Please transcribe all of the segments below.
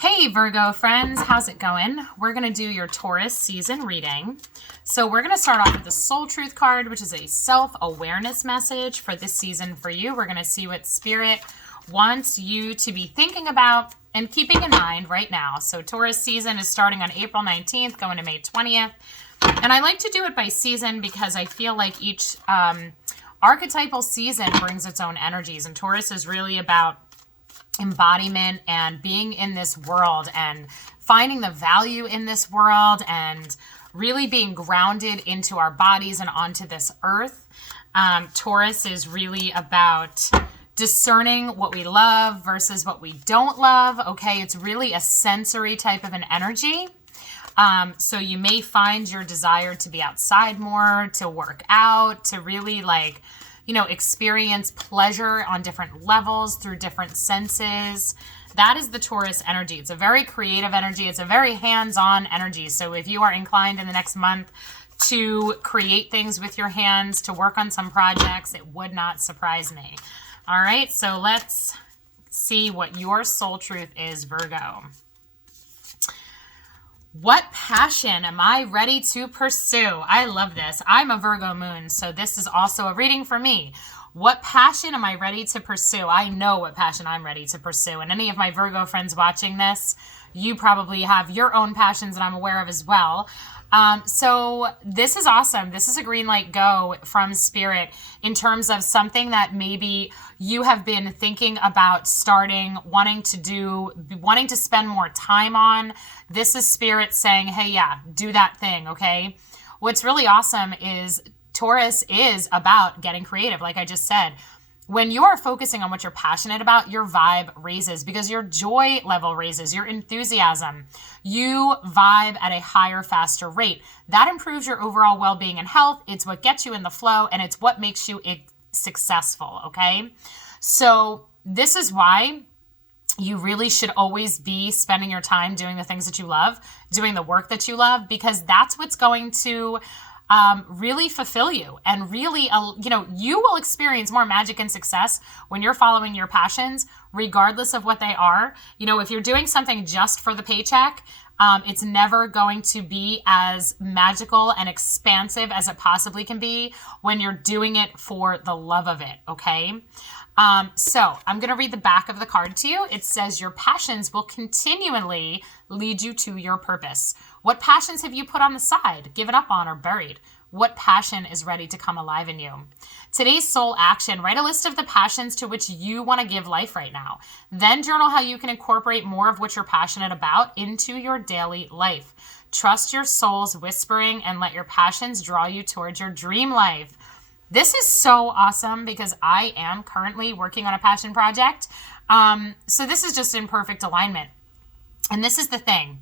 Hey Virgo friends, how's it going? We're going to do your Taurus season reading. So we're going to start off with the Soul Truth card, which is a self-awareness message for this season for you. We're going to see what Spirit wants you to be thinking about and keeping in mind right now. So Taurus season is starting on April 19th, going to May 20th. And I like to do it by season because I feel like each archetypal season brings its own energies. And Taurus is really about embodiment and being in this world and finding the value in this world and really being grounded into our bodies and onto this earth. Taurus is really about discerning what we love versus what we don't love. Okay, it's really a sensory type of an energy. So you may find your desire to be outside more, to work out, to really experience pleasure on different levels through different senses. That is the Taurus energy. It's a very creative energy. It's a very hands-on energy. So if you are inclined in the next month to create things with your hands, to work on some projects, it would not surprise me. All right, so let's see what your soul truth is, Virgo. What passion am I ready to pursue? I love this. I'm a Virgo moon, so this is also a reading for me. What passion am I ready to pursue? I know what passion I'm ready to pursue. And any of my Virgo friends watching this, you probably have your own passions that I'm aware of as well. So this is awesome. This is a green light go from Spirit in terms of something that maybe you have been thinking about starting, wanting to spend more time on. This is Spirit saying, hey, yeah, do that thing. Okay. What's really awesome is Taurus is about getting creative. Like I just said, when you are focusing on what you're passionate about, your vibe raises because your joy level raises, your enthusiasm. You vibe at a higher, faster rate. That improves your overall well-being and health. It's what gets you in the flow, and it's what makes you successful, okay? So this is why you really should always be spending your time doing the things that you love, doing the work that you love, because that's what's going to really fulfill you. And really, you will experience more magic and success when you're following your passions, regardless of what they are. If you're doing something just for the paycheck, it's never going to be as magical and expansive as it possibly can be when you're doing it for the love of it, okay? So I'm going to read the back of the card to you. It says your passions will continually lead you to your purpose. What passions have you put on the side, given up on, or buried? What passion is ready to come alive in you? Today's soul action, write a list of the passions to which you want to give life right now. Then journal how you can incorporate more of what you're passionate about into your daily life. Trust your soul's whispering and let your passions draw you towards your dream life. This is so awesome because I am currently working on a passion project. So this is just in perfect alignment. And this is the thing.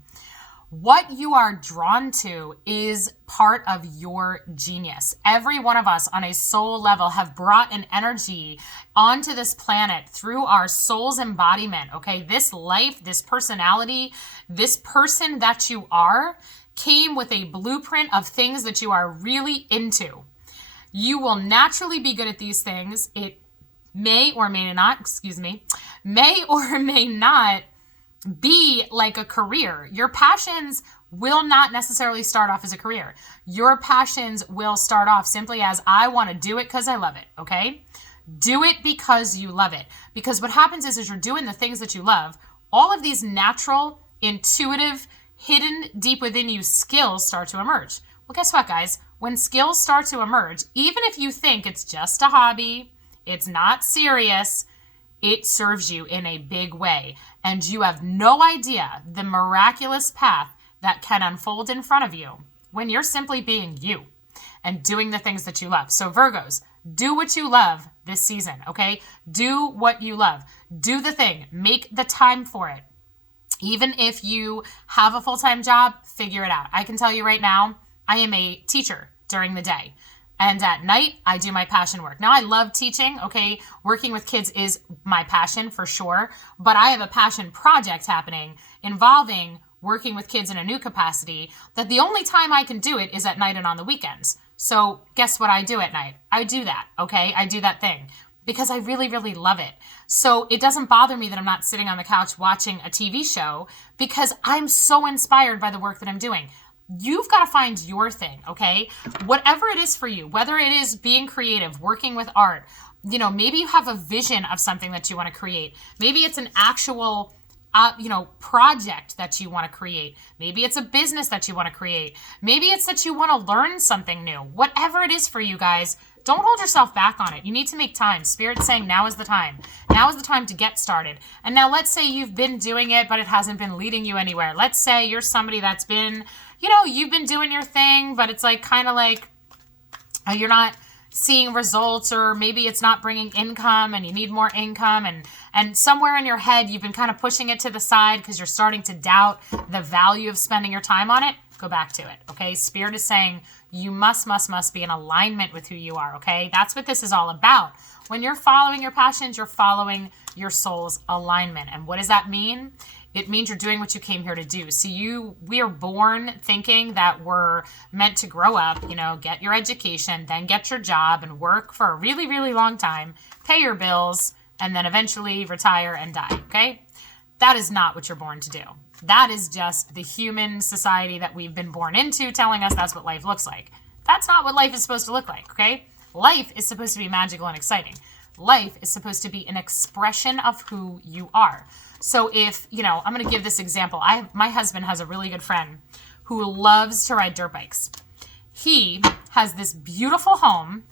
What you are drawn to is part of your genius. Every one of us on a soul level have brought an energy onto this planet through our soul's embodiment, okay? This life, this personality, this person that you are came with a blueprint of things that you are really into. You will naturally be good at these things. It may or may not be like a career. Your passions will not necessarily start off as a career. Your passions will start off simply as I want to do it because I love it, okay? Do it because you love it. Because what happens is you're doing the things that you love, all of these natural, intuitive, hidden deep within you skills start to emerge. Well, guess what, guys? When skills start to emerge, even if you think it's just a hobby, it's not serious, it serves you in a big way. And you have no idea the miraculous path that can unfold in front of you when you're simply being you and doing the things that you love. So Virgos, do what you love this season, okay? Do what you love. Do the thing. Make the time for it. Even if you have a full-time job, figure it out. I can tell you right now, I am a teacher during the day. And at night, I do my passion work. Now, I love teaching, okay? Working with kids is my passion for sure. But I have a passion project happening involving working with kids in a new capacity that the only time I can do it is at night and on the weekends. So guess what I do at night? I do that, okay? I do that thing because I really, really love it. So it doesn't bother me that I'm not sitting on the couch watching a TV show because I'm so inspired by the work that I'm doing. You've got to find your thing, okay? Whatever it is for you, whether it is being creative, working with art, maybe you have a vision of something that you want to create. Maybe it's an actual project that you want to create. Maybe it's a business that you want to create. Maybe it's that you want to learn something new. Whatever it is for you guys, don't hold yourself back on it. You need to make time. Spirit's saying now is the time. Now is the time to get started. And now let's say you've been doing it, but it hasn't been leading you anywhere. Let's say you're somebody that's been, you've been doing your thing, but it's like kind of like you're not seeing results, or maybe it's not bringing income and you need more income, and somewhere in your head you've been kind of pushing it to the side because you're starting to doubt the value of spending your time on it. Go back to it, okay? Spirit is saying you must be in alignment with who you are, okay? That's what this is all about. When you're following your passions, you're following your soul's alignment. And what does that mean? It means you're doing what you came here to do. So we are born thinking that we're meant to grow up, get your education, then get your job and work for a really, really long time, pay your bills, and then eventually retire and die, okay? That is not what you're born to do. That is just the human society that we've been born into telling us that's what life looks like. That's not what life is supposed to look like, okay? Life is supposed to be magical and exciting. Life is supposed to be an expression of who you are. So if, I'm going to give this example. My husband has a really good friend who loves to ride dirt bikes. He has this beautiful home,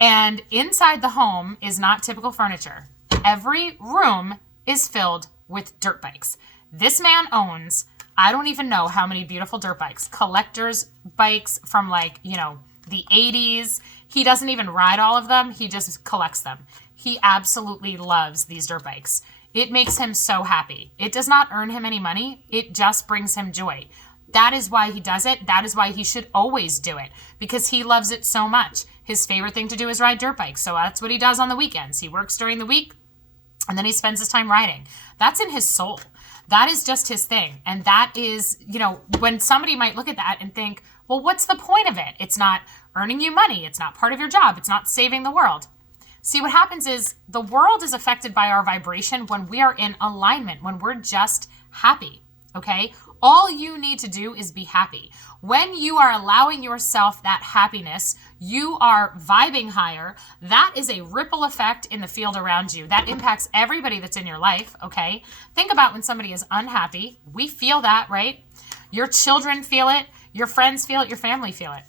and inside the home is not typical furniture. Every room is filled with dirt bikes. This man owns, I don't even know how many beautiful dirt bikes, collector's bikes from the 80s. He doesn't even ride all of them. He just collects them. He absolutely loves these dirt bikes. It makes him so happy. It does not earn him any money. It just brings him joy. That is why he does it. That is why he should always do it, because he loves it so much. His favorite thing to do is ride dirt bikes. So that's what he does on the weekends. He works during the week and then he spends his time riding. That's in his soul. That is just his thing. And that is, when somebody might look at that and think, well, what's the point of it? It's not earning you money. It's not part of your job. It's not saving the world. See, what happens is the world is affected by our vibration when we are in alignment, when we're just happy, okay? All you need to do is be happy. When you are allowing yourself that happiness, you are vibing higher. That is a ripple effect in the field around you. That impacts everybody that's in your life, okay? Think about when somebody is unhappy. We feel that, right? Your children feel it. Your friends feel it. Your family feel it.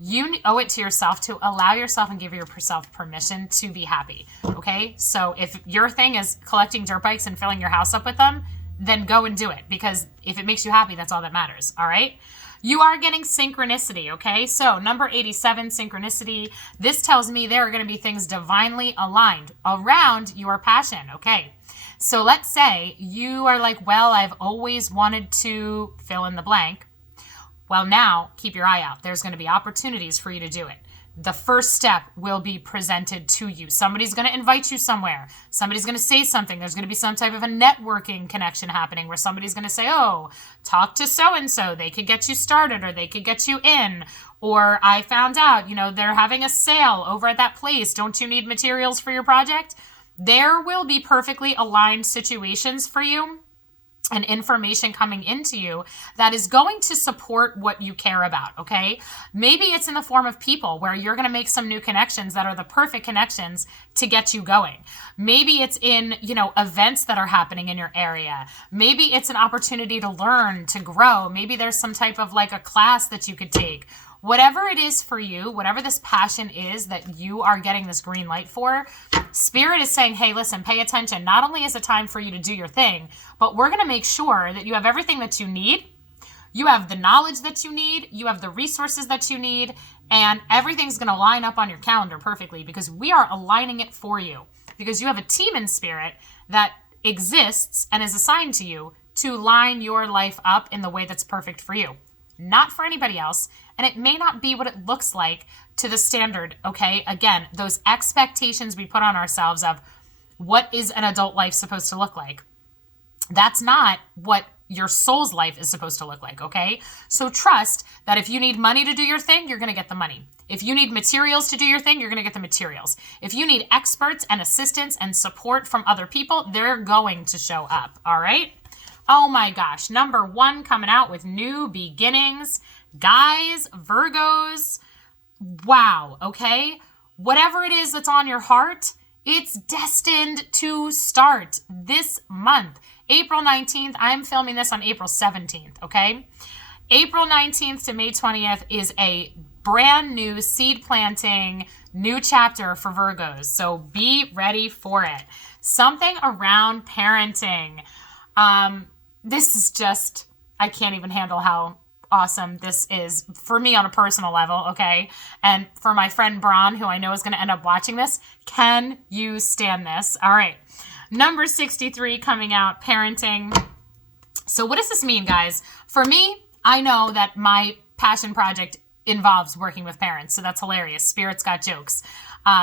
You owe it to yourself to allow yourself and give yourself permission to be happy, okay? So if your thing is collecting dirt bikes and filling your house up with them, then go and do it, because if it makes you happy, that's all that matters, all right? You are getting synchronicity, okay? So number 87, synchronicity. This tells me there are going to be things divinely aligned around your passion, okay? So let's say you are like, well, I've always wanted to fill in the blank. Well, now keep your eye out. There's going to be opportunities for you to do it. The first step will be presented to you. Somebody's going to invite you somewhere. Somebody's going to say something. There's going to be some type of a networking connection happening where somebody's going to say, oh, talk to so-and-so. They could get you started, or they could get you in. Or I found out, they're having a sale over at that place. Don't you need materials for your project? There will be perfectly aligned situations for you and information coming into you that is going to support what you care about, okay? Maybe it's in the form of people where you're going to make some new connections that are the perfect connections to get you going. Maybe it's in, events that are happening in your area. Maybe it's an opportunity to learn, to grow. Maybe there's some type of like a class that you could take. Whatever it is for you, whatever this passion is that you are getting this green light for, Spirit is saying, hey, listen, pay attention. Not only is it time for you to do your thing, but we're going to make sure that you have everything that you need. You have the knowledge that you need. You have the resources that you need. And everything's going to line up on your calendar perfectly, because we are aligning it for you. Because you have a team in Spirit that exists and is assigned to you to line your life up in the way that's perfect for you. Not for anybody else. And it may not be what it looks like to the standard, okay? Again, those expectations we put on ourselves of what is an adult life supposed to look like. That's not what your soul's life is supposed to look like, okay? So trust that if you need money to do your thing, you're going to get the money. If you need materials to do your thing, you're going to get the materials. If you need experts and assistance and support from other people, they're going to show up, all right? Oh my gosh, number 1 coming out with new beginnings. Guys, Virgos, wow, okay? Whatever it is that's on your heart, it's destined to start this month. April 19th, I'm filming this on April 17th, okay? April 19th to May 20th is a brand new seed planting, new chapter for Virgos. So be ready for it. Something around parenting. This is just, I can't even handle how awesome this is for me on a personal level, okay? And for my friend Brianne, who I know is going to end up watching this, can you stand this? All right. Number 63 coming out, parenting. So what does this mean, guys? For me, I know that my passion project involves working with parents, so that's hilarious. Spirit's got jokes.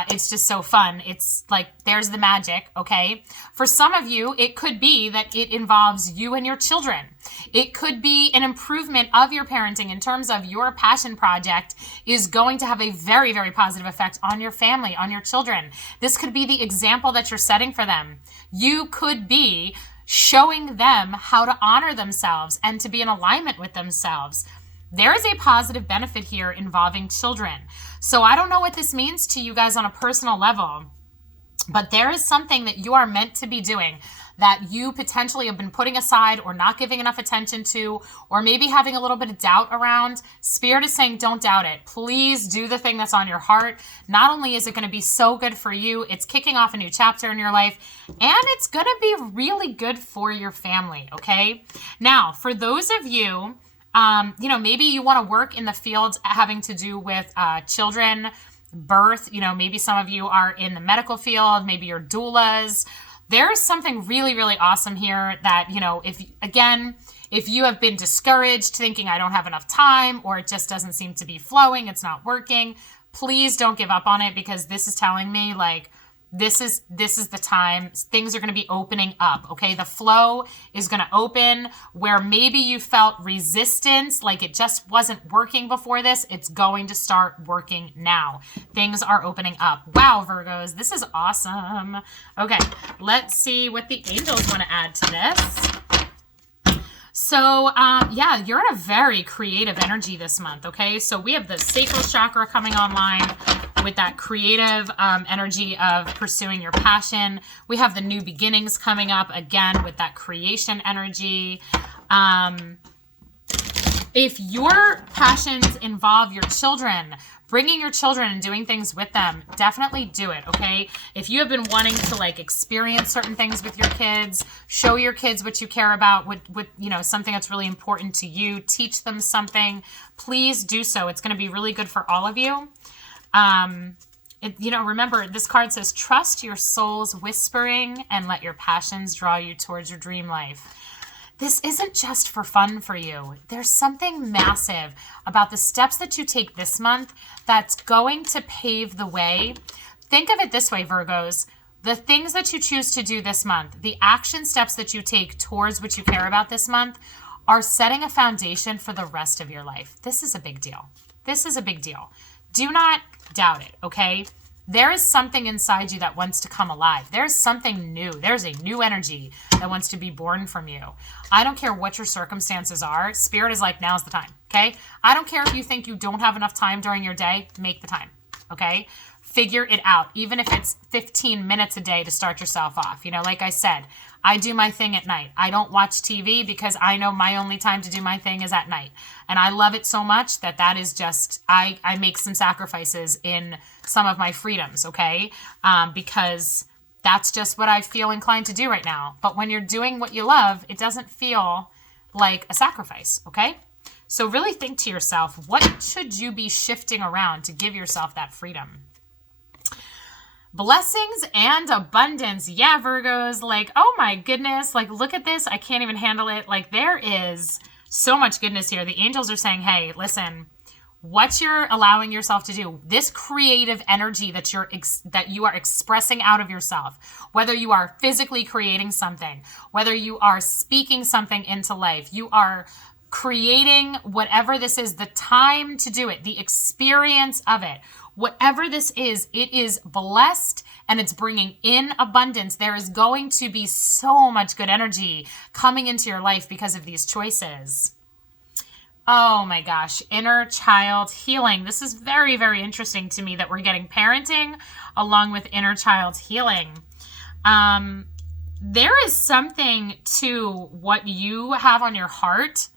It's just so fun. It's like, there's the magic, okay? For some of you, it could be that it involves you and your children. It could be an improvement of your parenting in terms of your passion project is going to have a very, very positive effect on your family, on your children. This could be the example that you're setting for them. You could be showing them how to honor themselves and to be in alignment with themselves. There is a positive benefit here involving children. So I don't know what this means to you guys on a personal level, but there is something that you are meant to be doing that you potentially have been putting aside or not giving enough attention to, or maybe having a little bit of doubt around. Spirit is saying, don't doubt it. Please do the thing that's on your heart. Not only is it going to be so good for you, it's kicking off a new chapter in your life, and it's going to be really good for your family, okay? Now, for those of you, maybe you want to work in the field having to do with children, birth. Maybe some of you are in the medical field. Maybe you're doulas. There's something really, really awesome here that, if you have been discouraged thinking I don't have enough time or it just doesn't seem to be flowing, it's not working, please don't give up on it, because this is telling me like, this is the time. Things are going to be opening up, okay? The flow is going to open where maybe you felt resistance, like it just wasn't working before this. It's going to start working now. Things are opening up. Wow, Virgos, this is awesome. Okay, let's see what the angels want to add to this. So, you're in a very creative energy this month, okay? So we have the sacral chakra coming online with that creative energy of pursuing your passion. We have the new beginnings coming up again with that creation energy. If your passions involve your children, bringing your children and doing things with them, definitely do it, okay? If you have been wanting to experience certain things with your kids, show your kids what you care about, with something that's really important to you, teach them something, please do so. It's going to be really good for all of you. Remember, this card says, trust your soul's whispering and let your passions draw you towards your dream life. This isn't just for fun for you. There's something massive about the steps that you take this month that's going to pave the way. Think of it this way, Virgos. The things that you choose to do this month, the action steps that you take towards what you care about this month, are setting a foundation for the rest of your life. This is a big deal. This is a big deal. Do not doubt it, okay? There is something inside you that wants to come alive. There's something new. There's a new energy that wants to be born from you. I don't care what your circumstances are. Spirit is like, now's the time, okay? I don't care if you think you don't have enough time during your day. Make the time, okay? Figure it out, even if it's 15 minutes a day to start yourself off. Like I said, I do my thing at night. I don't watch TV because I know my only time to do my thing is at night. And I love it so much that is just, I make some sacrifices in some of my freedoms, okay? Because that's just what I feel inclined to do right now. But when you're doing what you love, it doesn't feel like a sacrifice, okay? So really think to yourself, what should you be shifting around to give yourself that freedom? Blessings and abundance. Yeah, Virgos, oh my goodness, look at this. I can't even handle it. There is so much goodness here. The angels are saying, hey, listen, what you're allowing yourself to do, this creative energy that you are expressing out of yourself, whether you are physically creating something, whether you are speaking something into life, you are creating whatever this is, the time to do it, the experience of it, whatever this is, it is blessed and it's bringing in abundance. There is going to be so much good energy coming into your life because of these choices. Oh my gosh, inner child healing. This is very, very interesting to me that we're getting parenting along with inner child healing. There is something to what you have on your heart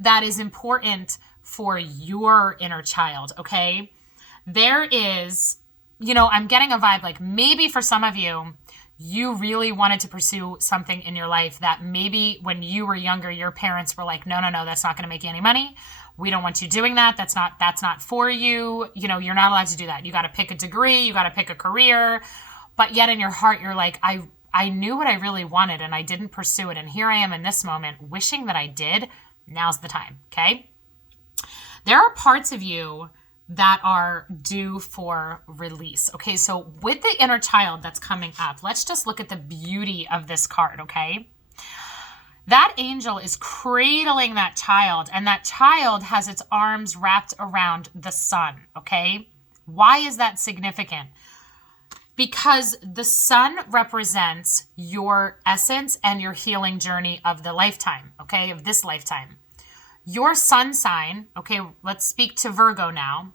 that is important for your inner child, okay? There is, I'm getting a vibe like maybe for some of you, you really wanted to pursue something in your life that maybe when you were younger, your parents were like, no, that's not going to make you any money. We don't want you doing that. That's not for you. You're not allowed to do that. You got to pick a degree. You got to pick a career. But yet in your heart, you're like, I knew what I really wanted and I didn't pursue it. And here I am in this moment wishing that I did. Now's the time. Okay. There are parts of you that are due for release. Okay, so with the inner child that's coming up, let's just look at the beauty of this card, okay? That angel is cradling that child, and that child has its arms wrapped around the sun, okay? Why is that significant? Because the sun represents your essence and your healing journey of the lifetime, okay, of this lifetime. Your sun sign, okay, let's speak to Virgo now.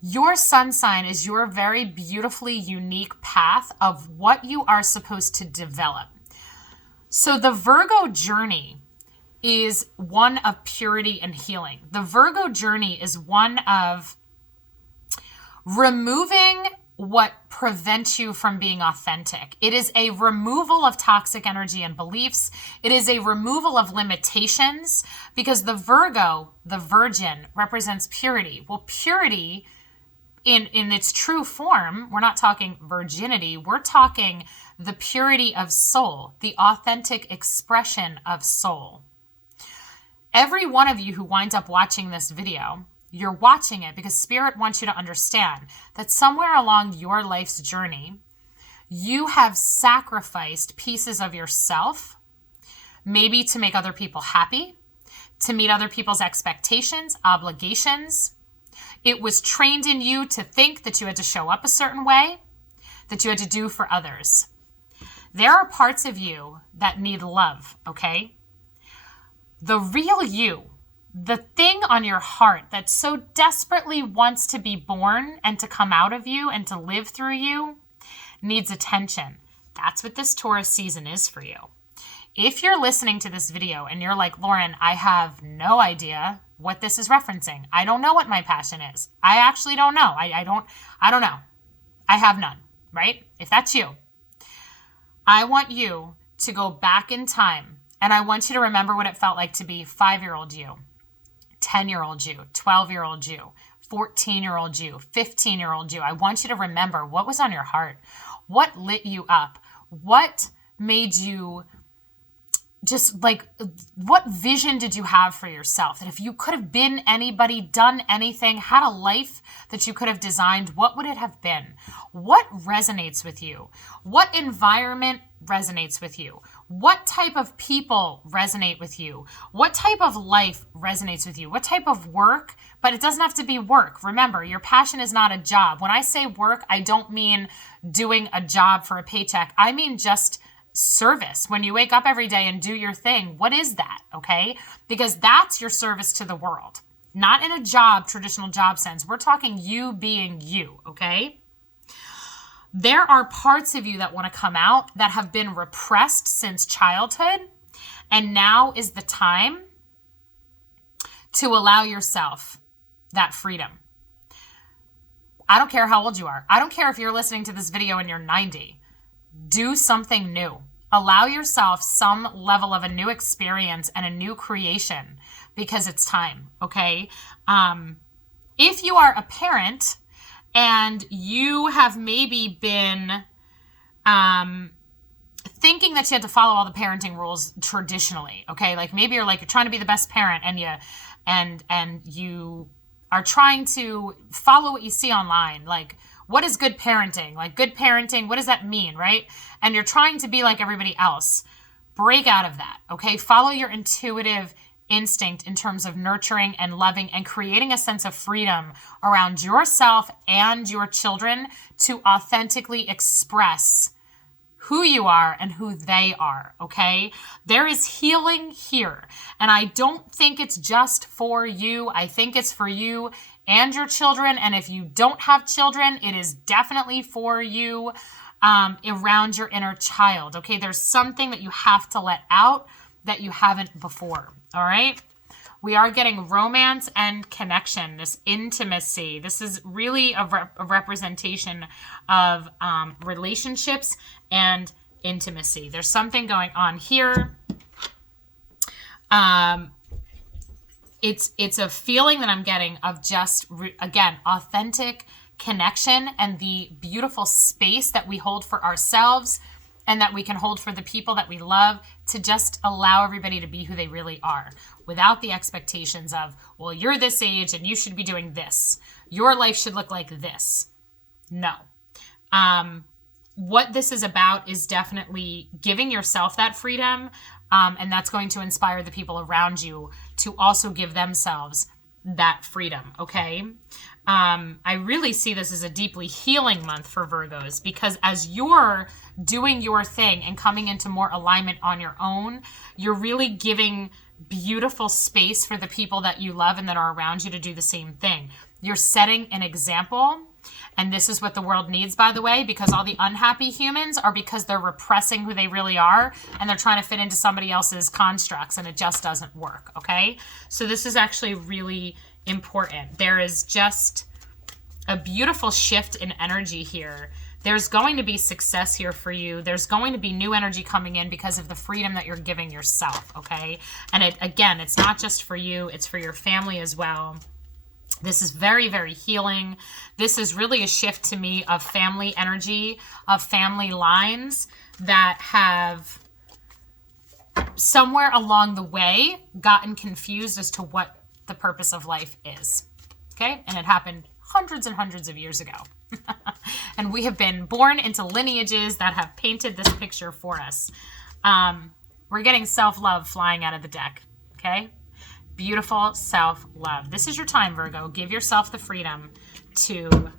Your sun sign is your very beautifully unique path of what you are supposed to develop. So the Virgo journey is one of purity and healing. The Virgo journey is one of removing what prevents you from being authentic. It is a removal of toxic energy and beliefs. It is a removal of limitations because the Virgo, the virgin, represents purity. Well, purity in its true form, we're not talking virginity, we're talking the purity of soul, the authentic expression of soul. Every one of you who winds up watching this video, you're watching it because Spirit wants you to understand that somewhere along your life's journey, you have sacrificed pieces of yourself, maybe to make other people happy, to meet other people's expectations, obligations. It was trained in you to think that you had to show up a certain way, that you had to do for others. There are parts of you that need love, okay? The real you, the thing on your heart that so desperately wants to be born and to come out of you and to live through you needs attention. That's what this Taurus season is for you. If you're listening to this video and you're like, Lauren, I have no idea what this is referencing. I don't know what my passion is. I actually don't know. I don't know. I have none, right? If that's you, I want you to go back in time and I want you to remember what it felt like to be 5-year-old you, 10-year-old you, 12-year-old you, 14-year-old you, 15-year-old you. I want you to remember what was on your heart, what lit you up, what made you just like, what vision did you have for yourself? That if you could have been anybody, done anything, had a life that you could have designed, what would it have been? What resonates with you? What environment resonates with you? What type of people resonate with you? What type of life resonates with you? What type of work? But it doesn't have to be work. Remember, your passion is not a job. When I say work, I don't mean doing a job for a paycheck. I mean just service. When you wake up every day and do your thing, what is that? Okay? Because that's your service to the world. Not in a job, traditional job sense. We're talking you being you, okay? There are parts of you that want to come out that have been repressed since childhood, and now is the time to allow yourself that freedom. I don't care how old you are. I don't care if you're listening to this video and you're 90. Do something new. Allow yourself some level of a new experience and a new creation because it's time, okay? If you are a parent and you have maybe been thinking that you had to follow all the parenting rules traditionally, okay? Like maybe you're trying to be the best parent and you are trying to follow what you see online. Like, what is good parenting? Like, good parenting, what does that mean, right? And you're trying to be like everybody else. Break out of that, okay? Follow your intuitive instinct in terms of nurturing and loving and creating a sense of freedom around yourself and your children to authentically express who you are and who they are, okay? There is healing here. And I don't think it's just for you. I think it's for you and your children. And if you don't have children, it is definitely for you around your inner child, okay? There's something that you have to let out that you haven't before, all right? We are getting romance and connection, this intimacy. This is really a representation of relationships and intimacy. There's something going on here. It's a feeling that I'm getting of just, again, authentic connection and the beautiful space that we hold for ourselves and that we can hold for the people that we love, to just allow everybody to be who they really are without the expectations of, well, you're this age and you should be doing this. Your life should look like this. No. What this is about is definitely giving yourself that freedom, and that's going to inspire the people around you to also give themselves that freedom, okay? I really see this as a deeply healing month for Virgos, because as you're doing your thing and coming into more alignment on your own, you're really giving beautiful space for the people that you love and that are around you to do the same thing. You're setting an example, and this is what the world needs, by the way, because all the unhappy humans are because they're repressing who they really are, and they're trying to fit into somebody else's constructs, and it just doesn't work, okay? So this is actually really important. There is just a beautiful shift in energy here. There's going to be success here for you. There's going to be new energy coming in because of the freedom that you're giving yourself, okay? And again, it's not just for you, it's for your family as well. This is very, very healing. This is really a shift to me of family energy, of family lines that have somewhere along the way gotten confused as to what the purpose of life is, okay? And it happened hundreds and hundreds of years ago. And we have been born into lineages that have painted this picture for us. We're getting self-love flying out of the deck, okay? Beautiful self-love. This is your time, Virgo. Give yourself the freedom to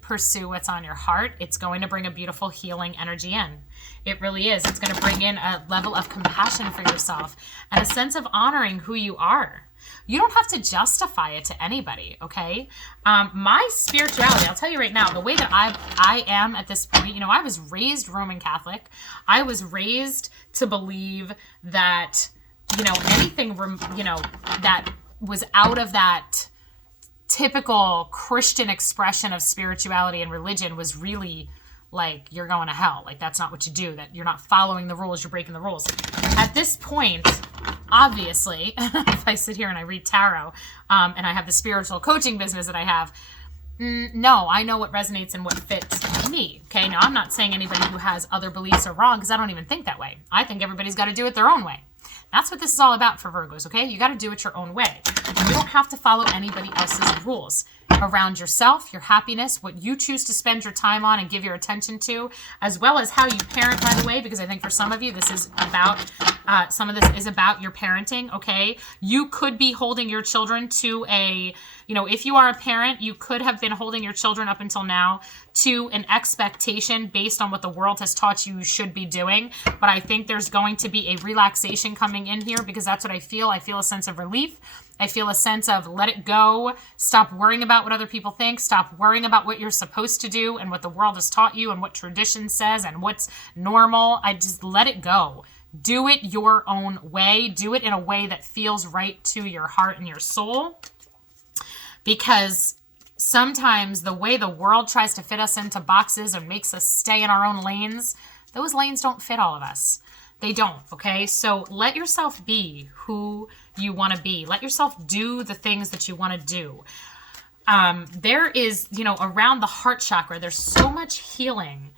pursue what's on your heart. It's going to bring a beautiful healing energy in. It really is. It's going to bring in a level of compassion for yourself and a sense of honoring who you are. You don't have to justify it to anybody, okay? My spirituality, I'll tell you right now, the way that I am at this point, you know, I was raised Roman Catholic. I was raised to believe that, you know, anything, you know, that was out of that typical Christian expression of spirituality and religion was really like, you're going to hell. Like, that's not what you do. That you're not following the rules. You're breaking the rules. At this point, obviously, if I sit here and I read tarot, and I have the spiritual coaching business that I have, no, I know what resonates and what fits me. Okay. Now, I'm not saying anybody who has other beliefs are wrong, because I don't even think that way. I think everybody's got to do it their own way. That's what this is all about for Virgos, okay? You got to do it your own way. You don't have to follow anybody else's rules around yourself, your happiness, what you choose to spend your time on and give your attention to, as well as how you parent, by the way, because I think for some of you, this is about, some of this is about your parenting, okay? You could be holding your children to a, you know, if you are a parent, you could have been holding your children up until now to an expectation based on what the world has taught you should be doing. But I think there's going to be a relaxation coming in here, because that's what I feel. I feel a sense of relief. I feel a sense of let it go. Stop worrying about what other people think. Stop worrying about what you're supposed to do and what the world has taught you and what tradition says and what's normal. I just let it go. Do it your own way. Do it in a way that feels right to your heart and your soul. Because sometimes the way the world tries to fit us into boxes and makes us stay in our own lanes, those lanes don't fit all of us. They don't, okay? So let yourself be who you want to be. Let yourself do the things that you want to do. There is, you know, around the heart chakra, there's so much healing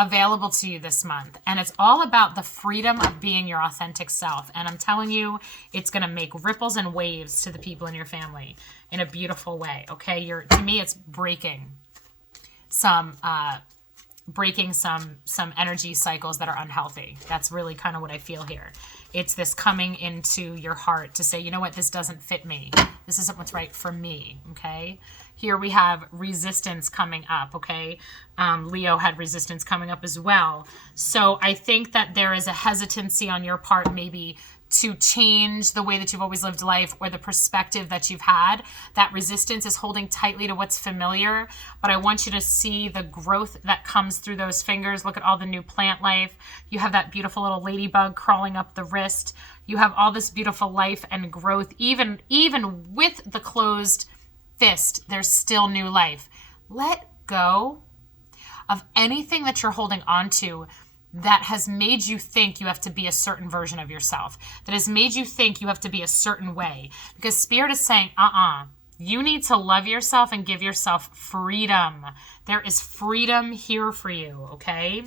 available to you this month. And it's all about the freedom of being your authentic self. And I'm telling you, it's going to make ripples and waves to the people in your family in a beautiful way. Okay. To me, it's breaking some energy cycles that are unhealthy. That's really kind of what I feel here. It's this coming into your heart to say, you know what, this doesn't fit me. This isn't what's right for me. Okay. Here we have resistance coming up. Okay. Leo had resistance coming up as well. So I think that there is a hesitancy on your part, maybe to change the way that you've always lived life or the perspective that you've had. That resistance is holding tightly to what's familiar, but I want you to see the growth that comes through those fingers. Look at all the new plant life. You have that beautiful little ladybug crawling up the wrist. You have all this beautiful life and growth. Even with the closed fist, there's still new life. Let go of anything that you're holding on to that has made you think you have to be a certain version of yourself, that has made you think you have to be a certain way. Because Spirit is saying, you need to love yourself and give yourself freedom. There is freedom here for you, okay?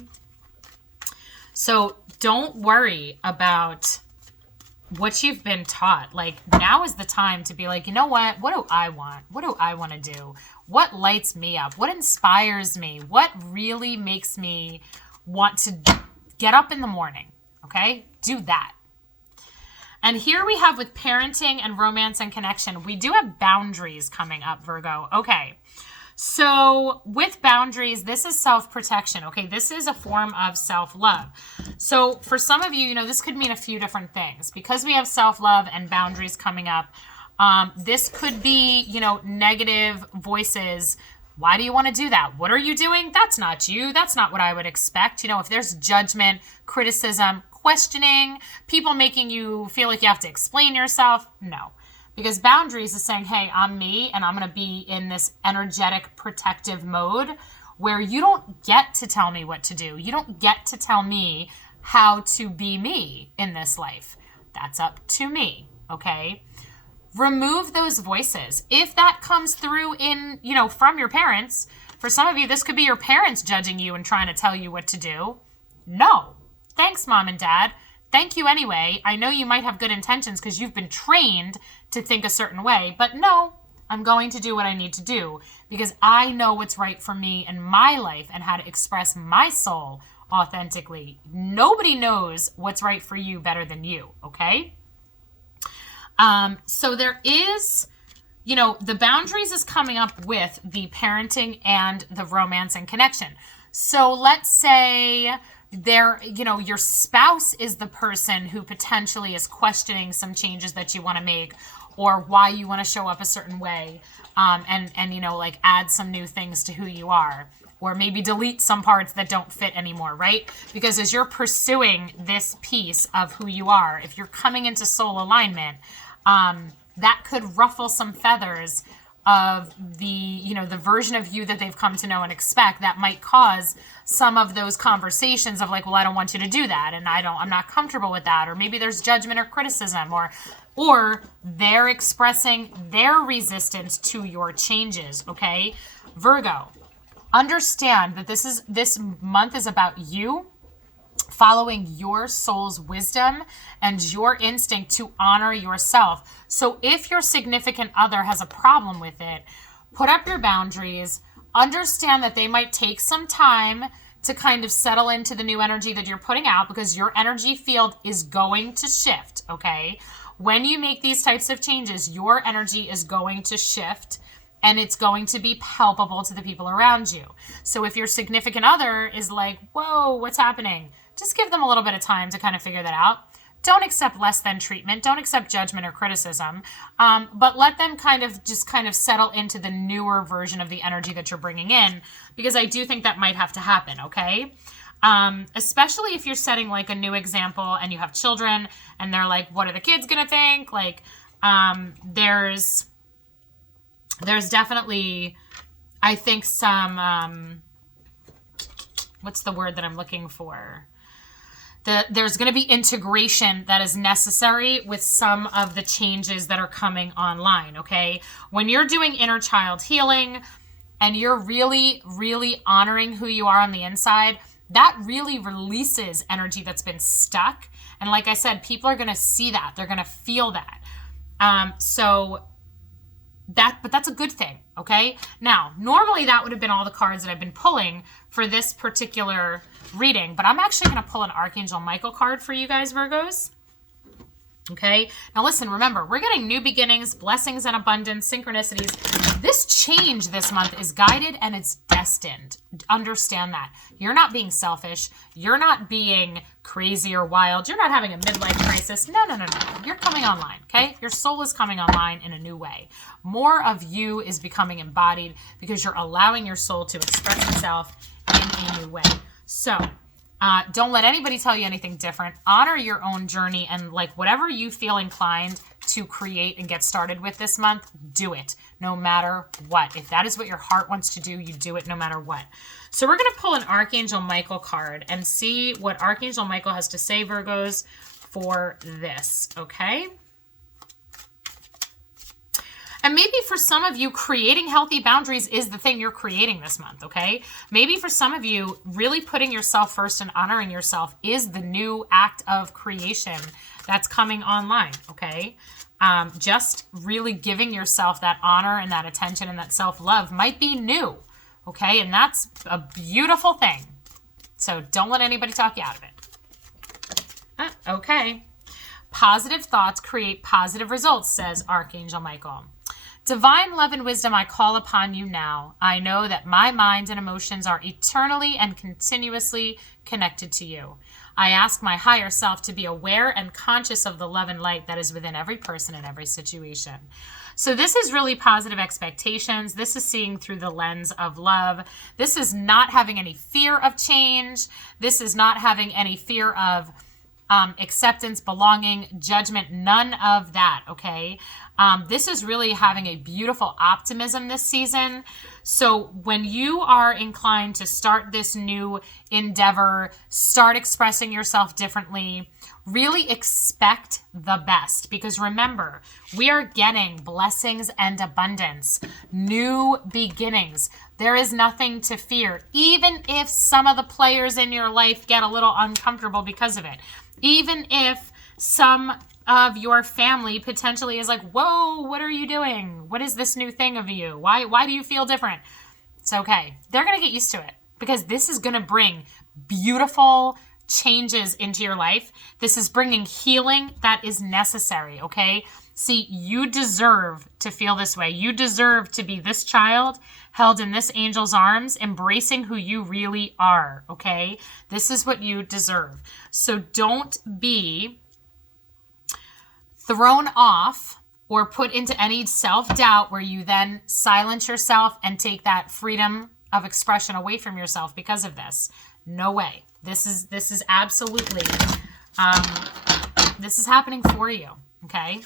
So don't worry about what you've been taught. Like, now is the time to be like, you know what do I want? What do I want to do? What lights me up? What inspires me? What really makes me want to get up in the morning? Okay, do that. And here we have with parenting and romance and connection, we do have boundaries coming up, Virgo. Okay, so with boundaries, this is self-protection. Okay, this is a form of self-love. So for some of you, this could mean a few different things. Because we have self-love and boundaries coming up, this could be, negative voices. Why do you want to do that? What are you doing? That's not you. That's not what I would expect. If there's judgment, criticism, questioning, people making you feel like you have to explain yourself, no. Because boundaries is saying, hey, I'm me, and I'm going to be in this energetic protective mode where you don't get to tell me what to do. You don't get to tell me how to be me in this life. That's up to me, okay? Remove those voices. If that comes through from your parents, for some of you, this could be your parents judging you and trying to tell you what to do. No. Thanks, Mom and Dad. Thank you anyway. I know you might have good intentions because you've been trained to think a certain way, but no, I'm going to do what I need to do because I know what's right for me in my life and how to express my soul authentically. Nobody knows what's right for you better than you, okay? So there is, the boundaries is coming up with the parenting and the romance and connection. So let's say your spouse is the person who potentially is questioning some changes that you want to make or why you want to show up a certain way, and add some new things to who you are, or maybe delete some parts that don't fit anymore, right? Because as you're pursuing this piece of who you are, if you're coming into soul alignment, that could ruffle some feathers of the version of you that they've come to know and expect. That might cause some of those conversations of like, well, I don't want you to do that, and I'm not comfortable with that, or maybe there's judgment or criticism, or they're expressing their resistance to your changes. Okay, Virgo, understand that this month is about you following your soul's wisdom and your instinct to honor yourself. So if your significant other has a problem with it, put up your boundaries, understand that they might take some time to kind of settle into the new energy that you're putting out because your energy field is going to shift, okay? When you make these types of changes, your energy is going to shift and it's going to be palpable to the people around you. So if your significant other is like, whoa, what's happening? Just give them a little bit of time to kind of figure that out. Don't accept less than treatment. Don't accept judgment or criticism. But let them kind of settle into the newer version of the energy that you're bringing in, because I do think that might have to happen, okay? Especially if you're setting like a new example and you have children and they're like, what are the kids going to think? Like, there's definitely, I think some, what's the word that I'm looking for? There's going to be integration that is necessary with some of the changes that are coming online, okay? When you're doing inner child healing and you're really, really honoring who you are on the inside, that really releases energy that's been stuck. And like I said, people are going to see that. They're going to feel that. But that's a good thing, okay? Now, normally that would have been all the cards that I've been pulling for this particular reading, but I'm actually going to pull an Archangel Michael card for you guys, Virgos. Okay, now listen, remember, we're getting new beginnings, blessings and abundance, synchronicities. This change this month is guided and it's destined. Understand that. You're not being selfish. You're not being crazy or wild. You're not having a midlife crisis. No. You're coming online, okay? Your soul is coming online in a new way. More of you is becoming embodied because you're allowing your soul to express itself in a new way. So, don't let anybody tell you anything different. Honor your own journey and like whatever you feel inclined to create and get started with this month, do it no matter what. If that is what your heart wants to do, you do it no matter what. So we're going to pull an Archangel Michael card and see what Archangel Michael has to say, Virgos, for this, okay? And maybe for some of you, creating healthy boundaries is the thing you're creating this month, okay? Maybe for some of you, really putting yourself first and honoring yourself is the new act of creation that's coming online, okay? Just really giving yourself that honor and that attention and that self-love might be new, okay? And that's a beautiful thing. So don't let anybody talk you out of it. Okay. Positive thoughts create positive results, says Archangel Michael. Divine love and wisdom, I call upon you now. I know that my mind and emotions are eternally and continuously connected to you. I ask my higher self to be aware and conscious of the love and light that is within every person in every situation. So this is really positive expectations. This is seeing through the lens of love. This is not having any fear of change. This is not having any fear of acceptance, belonging, judgment, none of that, okay? This is really having a beautiful optimism this season. So when you are inclined to start this new endeavor, start expressing yourself differently, really expect the best, because remember, we are getting blessings and abundance, new beginnings. There is nothing to fear, even if some of the players in your life get a little uncomfortable because of it. Even if some of your family potentially is like, whoa, what are you doing? What is this new thing of you? Why do you feel different? It's okay. They're going to get used to it because this is going to bring beautiful changes into your life. This is bringing healing that is necessary, okay? See, you deserve to feel this way. You deserve to be this child held in this angel's arms, embracing who you really are, okay? This is what you deserve. So don't be thrown off or put into any self-doubt where you then silence yourself and take that freedom of expression away from yourself because of this. No way. This is absolutely, this is happening for you, okay?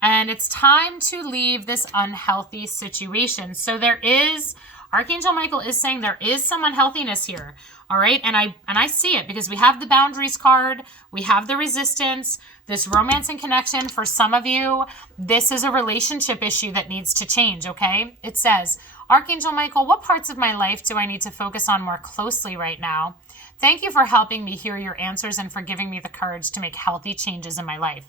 And it's time to leave this unhealthy situation. So there is, Archangel Michael is saying there is some unhealthiness here, all right? And I see it because we have the boundaries card, we have the resistance, this romance and connection. For some of you, this is a relationship issue that needs to change, okay? It says, Archangel Michael, what parts of my life do I need to focus on more closely right now? Thank you for helping me hear your answers and for giving me the courage to make healthy changes in my life.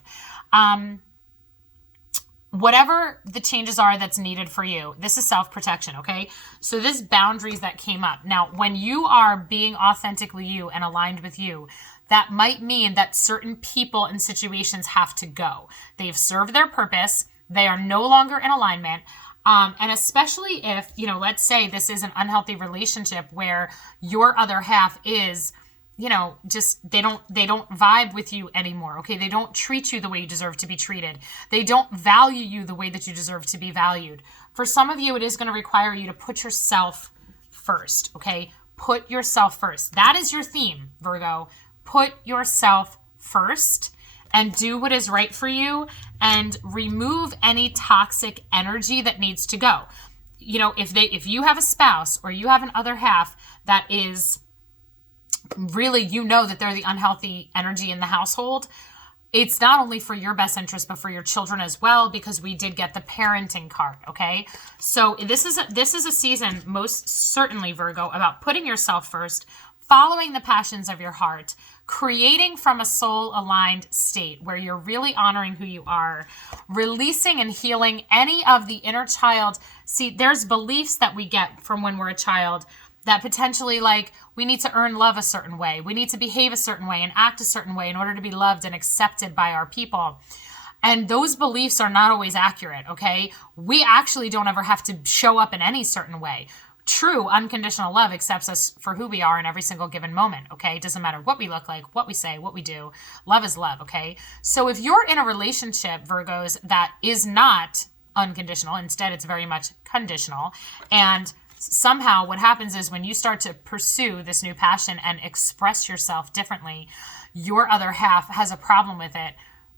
Whatever the changes are that's needed for you, this is self-protection, okay? So this boundaries that came up. Now, when you are being authentically you and aligned with you, that might mean that certain people and situations have to go. They've served their purpose. They are no longer in alignment. And especially if, let's say this is an unhealthy relationship where your other half is, just they don't vibe with you anymore, okay? They don't treat you the way you deserve to be treated. They don't value you the way that you deserve to be valued. For some of you, it is going to require you to put yourself first, okay? Put yourself first. That is your theme, Virgo. Put yourself first and do what is right for you and remove any toxic energy that needs to go. If you have a spouse or you have an other half that is really, that they're the unhealthy energy in the household, it's not only for your best interest, but for your children as well, because we did get the parenting card, okay? So this is a season, most certainly, Virgo, about putting yourself first, following the passions of your heart, creating from a soul-aligned state where you're really honoring who you are, releasing and healing any of the inner child. See, there's beliefs that we get from when we're a child that potentially, like, we need to earn love a certain way. We need to behave a certain way and act a certain way in order to be loved and accepted by our people. And those beliefs are not always accurate, okay? We actually don't ever have to show up in any certain way. True unconditional love accepts us for who we are in every single given moment, okay? It doesn't matter what we look like, what we say, what we do. Love is love, okay? So if you're in a relationship, Virgos, that is not unconditional, instead it's very much conditional, and somehow what happens is when you start to pursue this new passion and express yourself differently, your other half has a problem with it.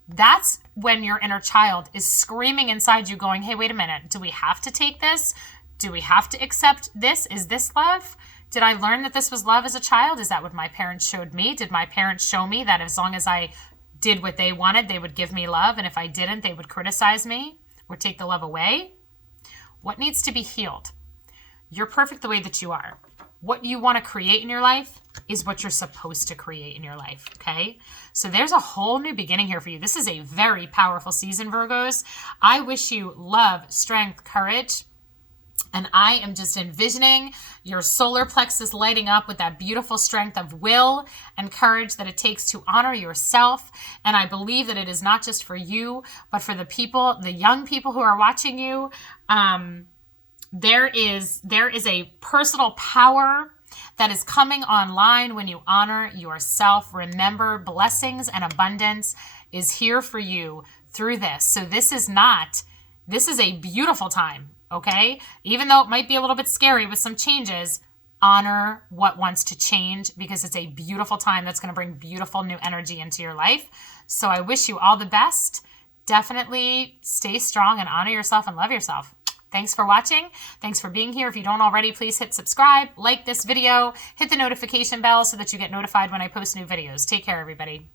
That's when your inner child is screaming inside you going, hey, wait a minute, do we have to take this? Do we have to accept this? Is this love? Did I learn that this was love as a child? Is that what my parents showed me? Did my parents show me that as long as I did what they wanted, they would give me love, and if I didn't, they would criticize me or take the love away? What needs to be healed? You're perfect the way that you are. What you want to create in your life is what you're supposed to create in your life, okay? So there's a whole new beginning here for you. This is a very powerful season, Virgos. I wish you love, strength, courage, and I am just envisioning your solar plexus lighting up with that beautiful strength of will and courage that it takes to honor yourself. And I believe that it is not just for you, but for the people, the young people who are watching you. There is a personal power that is coming online when you honor yourself. Remember, blessings and abundance is here for you through this. So this is a beautiful time, okay? Even though it might be a little bit scary with some changes, honor what wants to change because it's a beautiful time that's going to bring beautiful new energy into your life. So I wish you all the best. Definitely stay strong and honor yourself and love yourself. Thanks for watching. Thanks for being here. If you don't already, please hit subscribe, like this video, hit the notification bell so that you get notified when I post new videos. Take care, everybody.